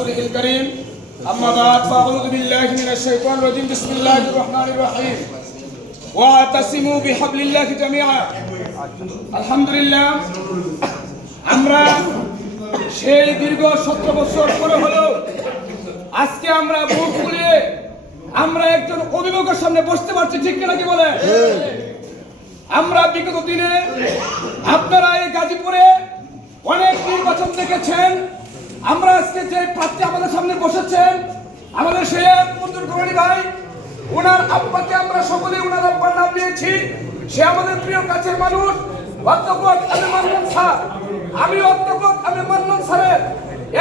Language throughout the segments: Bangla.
رسوله الكريم أما بعد فأعوذ بالله من الشيطان الرجيم بسم الله الرحمن الرحيم واعتصموا بحبل الله جميعا الحمد لله আমরা সেই দীর্ঘ 17 বছর পরে হলো আজকে আমরা বুক খুলে আমরা একজন অভিভাবকের সামনে বসতে পারছি, ঠিক কিনা কি বলে? আমরা বিগত দিনে আপনারা এই গাজীপুরে অনেক নির্বাচন দেখেছেন। আমরা আজকে যে প্রার্থী আমাদের সামনে বসেছেন আমাদের শেখ মঞ্জুর করি ভাই, ওনার আব্বাকে আমরা সকলে ওনার আব্বার নাম নিয়েছি। সে আমাদের প্রিয় কাছের মানুষ অধ্যাপক আমি মান্নান স্যার। আমি অধ্যাপক আমি মান্নান স্যারের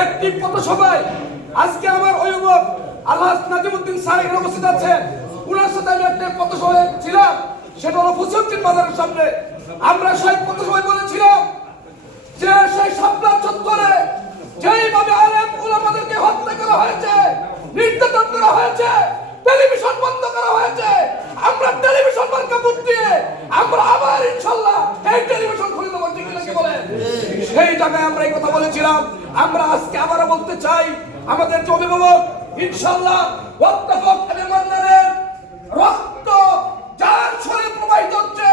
একটি পথসভায় আজকে আমার অভিভাবক আলহাজ নাজিমউদ্দিন স্যার এখানে উপস্থিত আছে। ওনার সাথে আমি একটা পথসভায় ছিলাম, সেটা হলো ফুসুদ্দিন বাজারের সামনে। আমরা সেই পথসভায় বলেছিলাম যে সেই শাপলা চত্বরে যেইভাবে আলেম উলামাদেরকে হত্যা করা হয়েছে, নির্যাতন করা হয়েছে, টেলিভিশন বন্ধ করা হয়েছে, আমরা টেলিভিশন মার্কা ভোট দিয়ে আমরা আবার ইনশাআল্লাহ এই টেলিভিশন খুলে দেবো, ঠিক কি বলেন? সেই জায়গায় আমরা এই কথা বলেছিলাম। আমরা আজকে আবারও বলতে চাই আমাদের যে অভিভাবক ইনশাআল্লাহ অধ্যাপক আমি মান্নানের রক্ত যার শরীরে প্রবাহিত হচ্ছে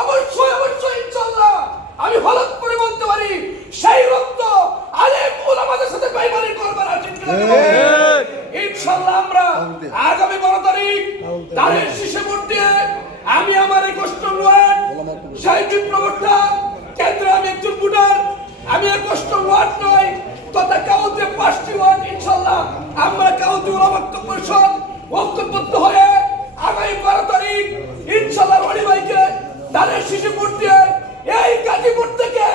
অবশ্যই অবশ্যই ইনশাআল্লাহ আমি হলফ করে বলতে পারি সেই রক্ত আলেম উলামাদের সাথে বেঈমানি করবে না, ঠিক কিনা? ইনশাআল্লাহ আমরা আগামী 12 তারিখ তারিখ শীষে ভোট দিয়ে আমি আমার এই কষ্ট ওয়ার্ড সাহিত্যিক প্রবর্তন কেন্দ্রে আমি একজন ভোটার, আমি এই কষ্ট ওয়ার্ড নয় তথা কাউতে 5টি ওয়ার্ড ইনশাআল্লাহ আমরা কাউতে ওলামাত্ম পরিষদ ঐক্যবদ্ধ হয়ে আগামী 12 তারিখ ইনশাআল্লাহ রনি ভাইকে তারিখ শীষে ভোট দিয়ে এই গাজীপুর থেকে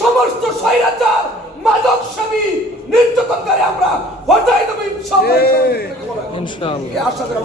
সমস্ত স্বৈরাচার মাদক সেবী নির্যাতনকারী আমরা হটাই দেব ইনশাআল্লাহ। ইনশাআল্লাহ।